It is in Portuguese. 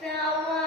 Então,